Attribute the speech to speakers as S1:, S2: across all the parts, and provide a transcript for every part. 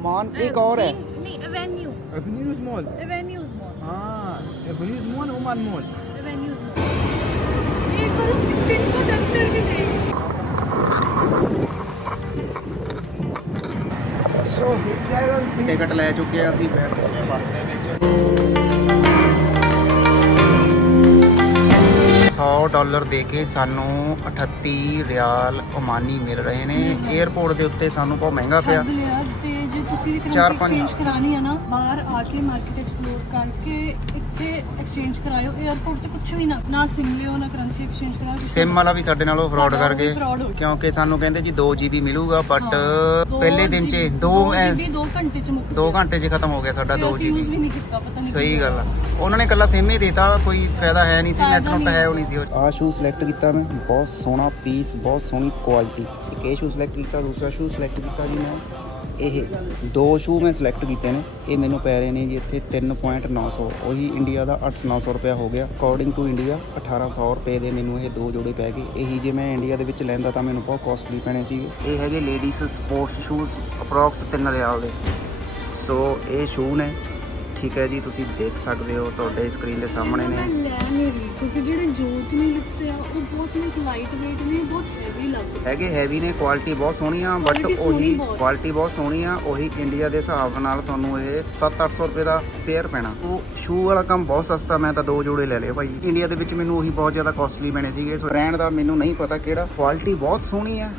S1: अमान एक और है
S2: नहीं avenue
S3: avenues mall
S2: avenues mall
S3: हाँ avenues mall Oman mall
S2: avenues mall एक बार उसकी स्किन को टच करके देख
S1: ਟਿਕਟ ਲੈ ਚੁੱਕੇ ਆ ਅਸੀਂ ਬੈਠ ਚੁੱਕੇ ਬੱਸ ਦੇ ਵਿੱਚ 100 ਡਾਲਰ ਦੇ ਕੇ ਸਾਨੂੰ 38 ਰਿਆਲ ਓਮਾਨੀ ਮਿਲ ਰਹੇ ਨੇ 에어ਪੋਰਟ ਦੇ ਉੱਤੇ ਸਾਨੂੰ ਬਹੁਤ ਮਹਿੰਗਾ ਪਿਆ
S2: ਤੁਸੀਂ
S1: ਚਾਰ
S2: ਕਰੰਸੀ
S1: ਪੰਜ-
S2: ਐਕਸਚੇਂਜ ਕਰਾਣੀ ਹੈ ਨਾ ਬਾਹਰ ਆ ਕੇ ਮਾਰਕੀਟ ਐਕਸਪਲੋਰ ਕਰਕੇ ਇੱਥੇ ਐਕਸਚੇਂਜ ਕਰਾਇਓ। 에어ਪੋਰਟ ਤੇ ਕੁਝ ਵੀ ਨਾ ਨਾ ਸਿਮ ਲਿਓ ਨਾ ਕਰੰਸੀ ਐਕਸਚੇਂਜ ਕਰਾਓ
S1: ਸਿਮ ਵਾਲਾ ਵੀ ਸਾਡੇ ਨਾਲੋਂ ਫਰਾਡ
S2: ਸਾਡਾ
S1: ਕਰ ਗਏ
S2: ਉਹ ਵੀ fraud ਹੋ ਗਿਆ।
S1: ਕਿਉਂਕਿ ਸਾਨੂੰ ਕਹਿੰਦੇ ਜੀ 2 GB ਮਿਲੂਗਾ ਬਟ ਪਹਿਲੇ ਦਿਨ 'ਚ
S2: GB
S1: 2
S2: GB ਦੋ ਘੰਟੇ ਚ ਮੁੱਕ
S1: 2 ਘੰਟੇ 'ਚ ਖਤਮ ਹੋ ਗਿਆ ਸਾਡਾ 2
S2: ਅਸੀਂ ਯੂਜ਼
S1: GB
S2: ਵੀ ਨਹੀਂ ਕੀਤਾ ਪਤਾ ਨਹੀਂ
S1: ਸਹੀ ਗੱਲ ਆ। ਉਹਨਾਂ ਨੇ ਕੱਲਾ ਸਿਮ ਹੀ ਦੇਤਾ ਕੋਈ ਫਾਇਦਾ ਹੈ ਨਹੀਂ ਸੀ
S2: ਫਾਇਦਾ
S1: ਨੈਟ ਨੁੱਟ
S2: ਨਹੀਂ
S1: ਹੈ ਉਹ ਨਹੀਂ ਸੀ ਆ ਸ਼ੂ ਸਿਲੈਕਟ ਕੀਤਾ ਮੈਂ ਬਹੁਤ ਸੋਹਣਾ ਪੀਸ ਬਹੁਤ ਸੋਹਣੀ ਕੁਆਲਿਟੀ ਇੱਕ ਇਹ ਸ਼ੂ ਸਿਲੈਕਟ ਕੀਤਾ ਦੂਸਰਾ ਸ਼ੂ ਸਿਲੈਕਟ ਕੀਤਾ ਜੀ ਮੈਂ। ਇਹ ਦੋ ਸ਼ੂ ਮੈਂ ਸਿਲੈਕਟ ਕੀਤੇ ਨੇ। ਇਹ ਮੈਨੂੰ ਪੈ ਰਹੇ ਨੇ ਜੀ ਇੱਥੇ 3.900 ਉਹੀ ਇੰਡੀਆ ਦਾ 8-900 ਰੁਪਇਆ ਹੋ ਗਿਆ। ਅਕੋਰਡਿੰਗ ਟੂ ਇੰਡੀਆ 1800 ਰੁਪਏ ਦੇ ਮੈਨੂੰ ਇਹ ਦੋ ਜੋੜੇ ਪੈ ਗਏ। ਇਹੀ ਜੇ ਮੈਂ ਇੰਡੀਆ ਦੇ ਵਿੱਚ ਲੈਂਦਾ ਤਾਂ ਮੈਨੂੰ ਬਹੁਤ ਕਾਸਟਲੀ ਪੈਣੇ ਸੀ ਇਹ ਹੈਗੇ ਲੇਡੀਜ਼ ਸਪੋਰਟਸ ਸ਼ੂਜ਼ ਅਪਰੋਕਸ 3 ਰਿਆਲ ਦੇ। ਸੋ ਇਹ ਸ਼ੂ ਨੇ। ਠੀਕ ਹੈ ਜੀ, ਤੁਸੀਂ ਦੇਖ ਸਕਦੇ ਹੋ ਤੁਹਾਡੇ ਸਕਰੀਨ ਦੇ ਸਾਹਮਣੇ ਨੇ।
S2: ਲੈ ਨਹੀਂ ਰਹੀ, ਕਿਉਂਕਿ ਜਿਹੜੇ ਜੋਤ ਨੇ ਲਿੱਤੇ ਬਹੁਤ ਹੀ ਲਾਈਟ weight ਨੇ ਬਹੁਤ ਹੈਵੀ ਲੱਗਦੇ
S1: ਹੈਗੇ ਹੈਵੀ ਨੇ ਕੁਆਲਿਟੀ ਬਹੁਤ ਸੋਹਣੀ ਆ ਬਟ
S2: Quality ਸੋਹਣੀ
S1: ਉਹੀ
S2: ਬਹੁਤ।
S1: ਕੁਆਲਿਟੀ ਬਹੁਤ ਸੋਹਣੀ ਆ ਉਹੀ ਇੰਡੀਆ ਦੇ ਹਿਸਾਬ ਨਾਲ ਤੁਹਾਨੂੰ ਇਹ 7-800 ਰੁਪਏ ਦਾ ਪੇਅਰ ਪੈਣਾ। ਉਹ ਸ਼ੂ ਵਾਲਾ ਕੰਮ ਬਹੁਤ ਸਸਤਾ ਮੈਂ ਤਾਂ ਦੋ ਜੋੜੇ ਲੈ ਲਏ ਭਾਈ। ਇੰਡੀਆ ਦੇ ਵਿੱਚ ਮੈਨੂੰ ਉਹੀ ਬਹੁਤ ਜ਼ਿਆਦਾ ਕਾਸਟਲੀ ਪੈਣੇ ਸੀਗੇ ਸੋ ਬ੍ਰਾਂਡ ਦਾ ਮੈਨੂੰ ਨਹੀਂ ਪਤਾ ਕਿਹੜਾ। ਕੁਆਲਿਟੀ ਬਹੁਤ ਸੋਹਣੀ ਆ।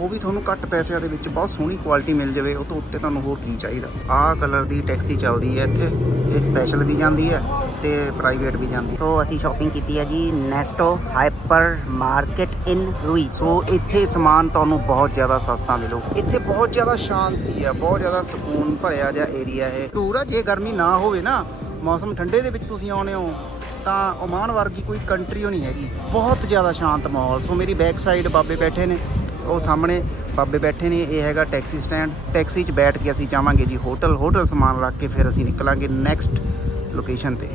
S1: ਉਹ ਵੀ ਤੁਹਾਨੂੰ ਘੱਟ ਪੈਸਿਆਂ ਦੇ ਵਿੱਚ ਬਹੁਤ ਸੋਹਣੀ ਕੁਆਲਿਟੀ ਮਿਲ ਜਾਵੇ ਉਹ ਤੋਂ ਉੱਤੇ ਤੁਹਾਨੂੰ ਹੋਰ ਕੀ ਚਾਹੀਦਾ? ਆਹ ਕਲਰ ਦੀ ਟੈਕਸੀ ਚੱਲਦੀ ਹੈ ਇੱਥੇ ਇਹ ਸਪੈਸ਼ਲ ਵੀ ਜਾਂਦੀ ਹੈ ਤੇ ਪ੍ਰਾਈਵੇਟ ਵੀ ਜਾਂਦੀ ਹੈ।
S4: ਸੋ ਅਸੀਂ ਸ਼ਾਪਿੰਗ ਕੀਤੀ ਹੈ ਜੀ ਨੈਸਟੋ ਹਾਈਪਰ ਮਾਰਕੀਟ ਇਨ ਰੂਈ
S1: ਸੋ ਇੱਥੇ ਸਮਾਨ ਤੁਹਾਨੂੰ ਬਹੁਤ ਜ਼ਿਆਦਾ ਸਸਤਾ ਮਿਲੂ। ਇੱਥੇ ਬਹੁਤ ਜ਼ਿਆਦਾ ਸ਼ਾਂਤੀ ਆ ਬਹੁਤ ਜ਼ਿਆਦਾ ਸਕੂਨ ਭਰਿਆ ਜਿਹਾ ਏਰੀਆ ਹੈ। ਪੂਰਾ ਜੇ ਗਰਮੀ ਨਾ ਹੋਵੇ ਨਾ ਮੌਸਮ ਠੰਡੇ ਦੇ ਵਿੱਚ ਤੁਸੀਂ ਆਉਣੇ ਹੋ ਤਾਂ ਓਮਾਨ ਵਰਗੀ ਕੋਈ ਕੰਟਰੀ ਨਹੀਂ ਹੈਗੀ। ਬਹੁਤ ਜ਼ਿਆਦਾ ਸ਼ਾਂਤ ਮਾਹੌਲ। ਸੋ ਮੇਰੀ ਬੈਕ ਸਾਈਡ ਬਾਬੇ ਬੈਠੇ ਨੇ। ਉਹ ਸਾਹਮਣੇ ਬਾਬੇ ਬੈਠੇ ਨੇ, ਇਹ ਹੈਗਾ ਟੈਕਸੀ ਸਟੈਂਡ। ਟੈਕਸੀ 'ਚ ਬੈਠ ਕੇ ਅਸੀਂ ਜਾਵਾਂਗੇ ਜੀ, ਹੋਟਲ ਹੋਟਲ ਸਮਾਨ ਰੱਖ ਕੇ ਫਿਰ ਅਸੀਂ ਨਿਕਲਾਂਗੇ ਨੈਕਸਟ ਲੋਕੇਸ਼ਨ ਤੇ।